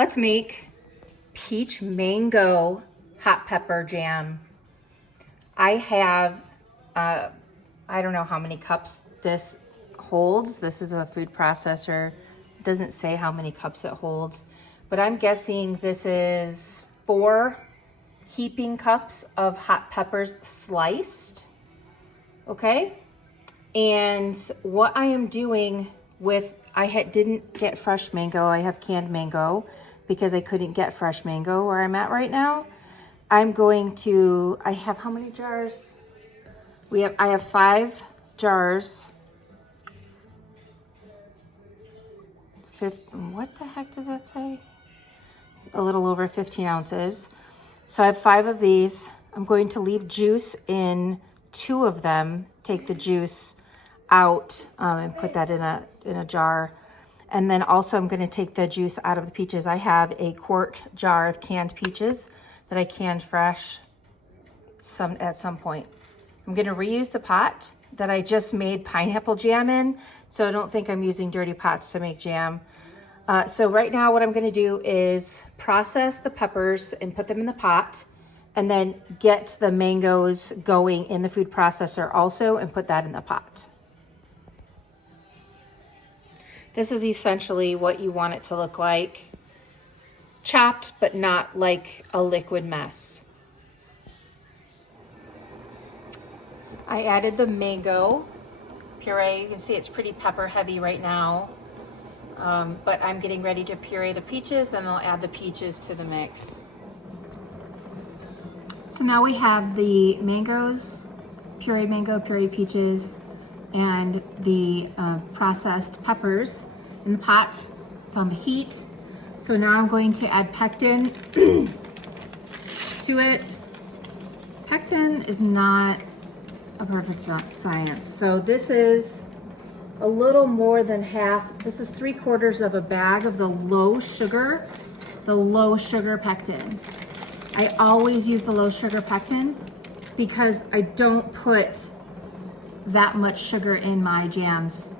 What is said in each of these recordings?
Let's make peach mango hot pepper jam. I have, I don't know how many cups this holds. This is a food processor. It doesn't say how many cups it holds, but I'm guessing this is 4 heaping cups of hot peppers sliced. Okay. And what I am doing with, didn't get fresh mango. I have canned mango because I couldn't get fresh mango where I'm at right now. I'm going to, I have how many jars? I have 5 jars. What the heck does that say? A little over 15 ounces. So I have 5 of these. I'm going to leave juice in 2 of them, take the juice out and put that in a jar. And then also I'm going to take the juice out of the peaches. I have a quart jar of canned peaches that I canned fresh at some point. I'm going to reuse the pot that I just made pineapple jam in, so I don't think I'm using dirty pots to make jam. So right now what I'm going to do is process the peppers and put them in the pot, and then get the mangoes going in the food processor also and put that in the pot. This is essentially what you want it to look like. Chopped, but not like a liquid mess. I added the mango puree. You can see it's pretty pepper heavy right now. But I'm getting ready to puree the peaches, and I'll add the peaches to the mix. So now we have the mangoes, pureed peaches, and the processed peppers in the pot. It's on the heat. So now I'm going to add pectin to it. Pectin is not a perfect science. So this is a little more than half. This is 3/4 of a bag of the low sugar pectin. I always use the low sugar pectin because I don't put that much sugar in my jams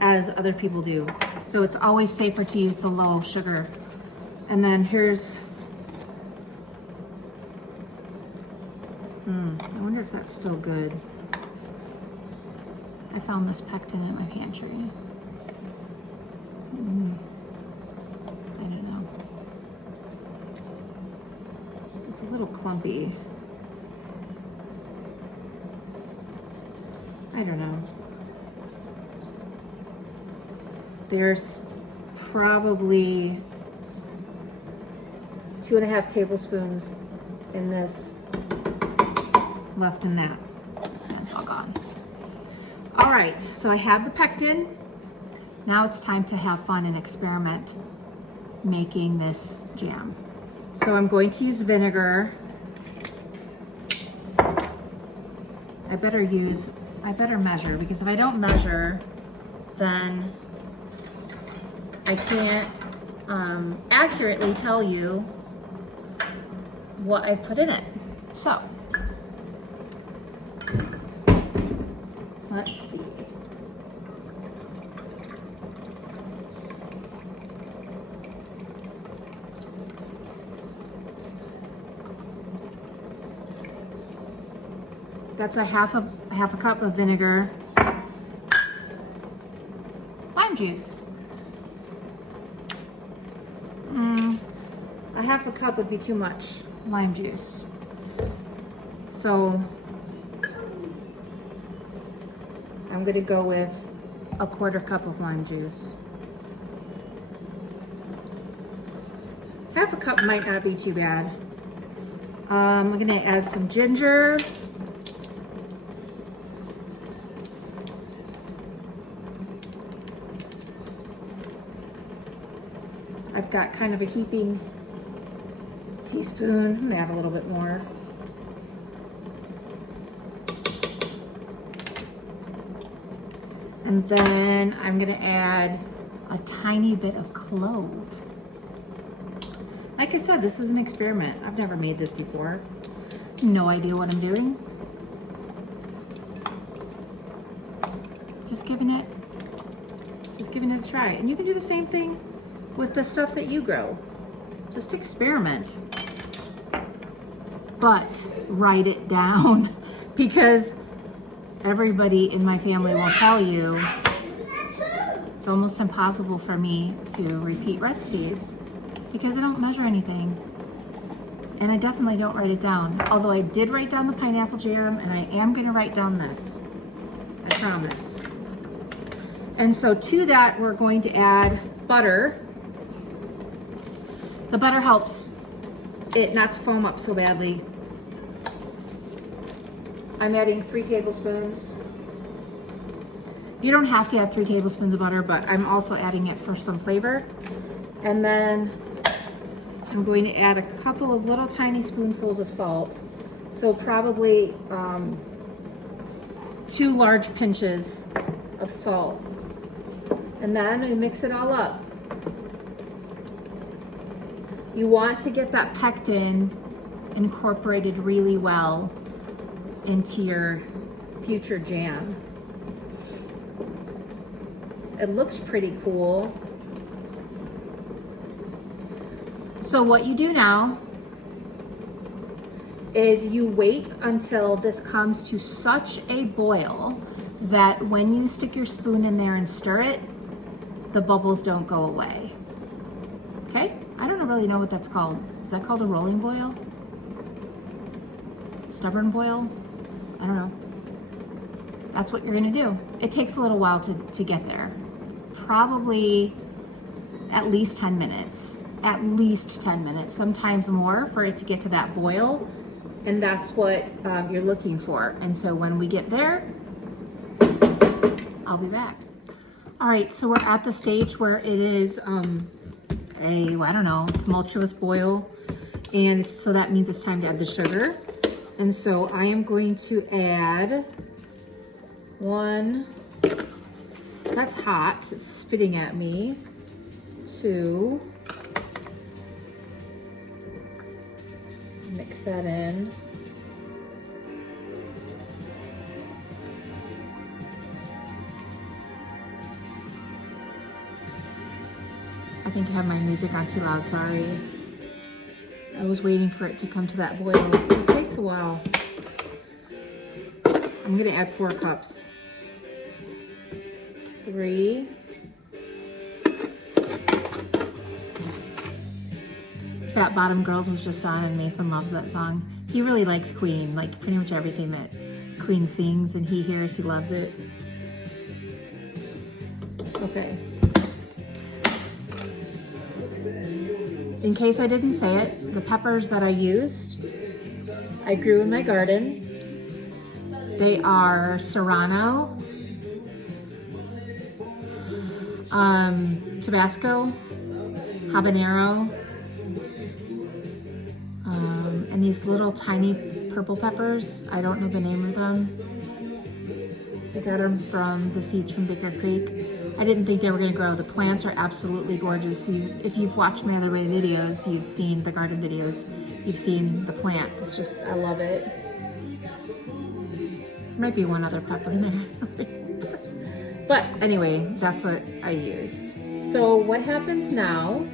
as other people do. So it's always safer to use the low sugar. And then here's, I wonder if that's still good. I found this pectin in my pantry. I don't know. It's a little clumpy. I don't know. There's probably 2.5 tablespoons in this left in that. And it's all gone. All right, so I have the pectin. Now it's time to have fun and experiment making this jam. So I'm going to use vinegar. I better measure, because if I don't measure, then I can't accurately tell you what I put in it. So let's see. That's a half a cup of vinegar. Lime juice. A half a cup would be too much lime juice. So I'm gonna go with a 1/4 cup of lime juice. Half a cup might not be too bad. I'm gonna add some ginger. I've got kind of a heaping teaspoon. I'm gonna add a little bit more. And then I'm gonna add a tiny bit of clove. Like I said, this is an experiment. I've never made this before. No idea what I'm doing. Just giving it a try. And you can do the same thing with the stuff that you grow. Just experiment. But write it down because everybody in my family will tell you it's almost impossible for me to repeat recipes because I don't measure anything. And I definitely don't write it down. Although I did write down the pineapple jam, and I am gonna write down this. I promise. And so to that, we're going to add butter. The butter helps it not to foam up so badly. I'm adding 3 tablespoons. You don't have to add 3 tablespoons of butter, but I'm also adding it for some flavor. And then I'm going to add a couple of little tiny spoonfuls of salt. So probably 2 large pinches of salt. And then we mix it all up. You want to get that pectin incorporated really well into your future jam. It looks pretty cool. So what you do now is you wait until this comes to such a boil that when you stick your spoon in there and stir it, the bubbles don't go away. Okay? I don't really know what that's called. Is that called a rolling boil? Stubborn boil? I don't know. That's what you're gonna do. It takes a little while to get there. Probably at least 10 minutes. At least 10 minutes, sometimes more for it to get to that boil. And that's what you're looking for. And so when we get there, I'll be back. All right, so we're at the stage where it is I don't know, tumultuous boil. And so that means it's time to add the sugar. And so I am going to add 1, that's hot, it's spitting at me, 2, mix that in. I think I have my music on too loud, sorry. I was waiting for it to come to that boil. It takes a while. I'm gonna add 4 cups. 3. Fat Bottom Girls was just on and Mason loves that song. He really likes Queen, like pretty much everything that Queen sings and he hears, he loves it. Okay. In case I didn't say it, the peppers that I used, I grew in my garden. They are Serrano, Tabasco, habanero, and these little tiny purple peppers. I don't know the name of them. I got them from the seeds from Baker Creek. I didn't think they were gonna grow. The plants are absolutely gorgeous. If you've watched my other way videos, you've seen the garden videos, you've seen the plant. It's just, I love it. There might be one other pepper in there. But anyway, that's what I used. So what happens now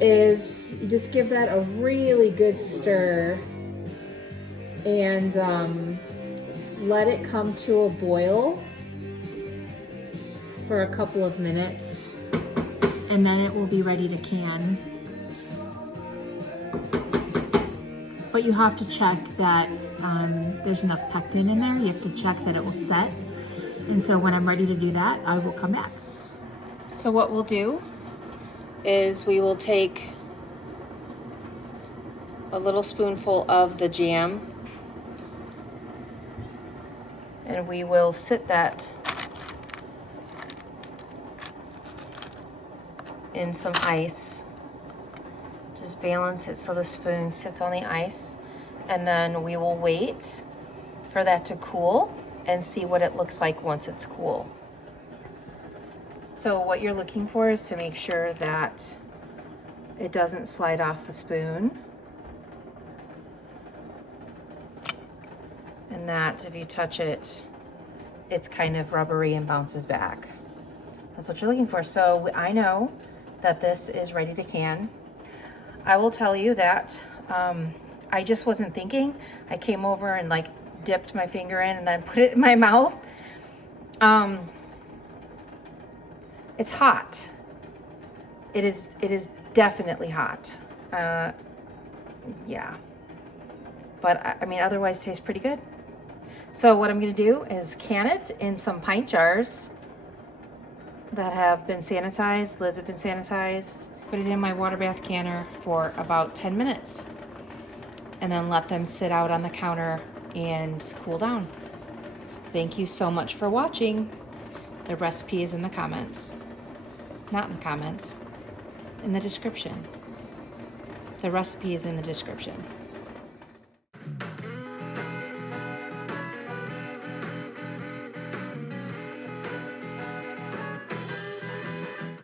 is you just give that a really good stir and let it come to a boil for a couple of minutes, and then it will be ready to can. But you have to check that there's enough pectin in there. You have to check that it will set. And so when I'm ready to do that, I will come back. So what we'll do is we will take a little spoonful of the jam and we will sit that in some ice. Just balance it so the spoon sits on the ice, and then we will wait for that to cool and see what it looks like once it's cool. So what you're looking for is to make sure that it doesn't slide off the spoon, and that if you touch it, it's kind of rubbery and bounces back. That's what you're looking for. So I know that this is ready to can. I will tell you that I just wasn't thinking. I came over and like dipped my finger in and then put it in my mouth. It's hot. It is definitely hot. Yeah. But I mean, otherwise tastes pretty good. So what I'm gonna do is can it in some pint jars that have been sanitized, lids have been sanitized, put it in my water bath canner for about 10 minutes, and then let them sit out on the counter and cool down. Thank you so much for watching. The recipe is in the comments. Not in the comments, in the description. The recipe is in the description.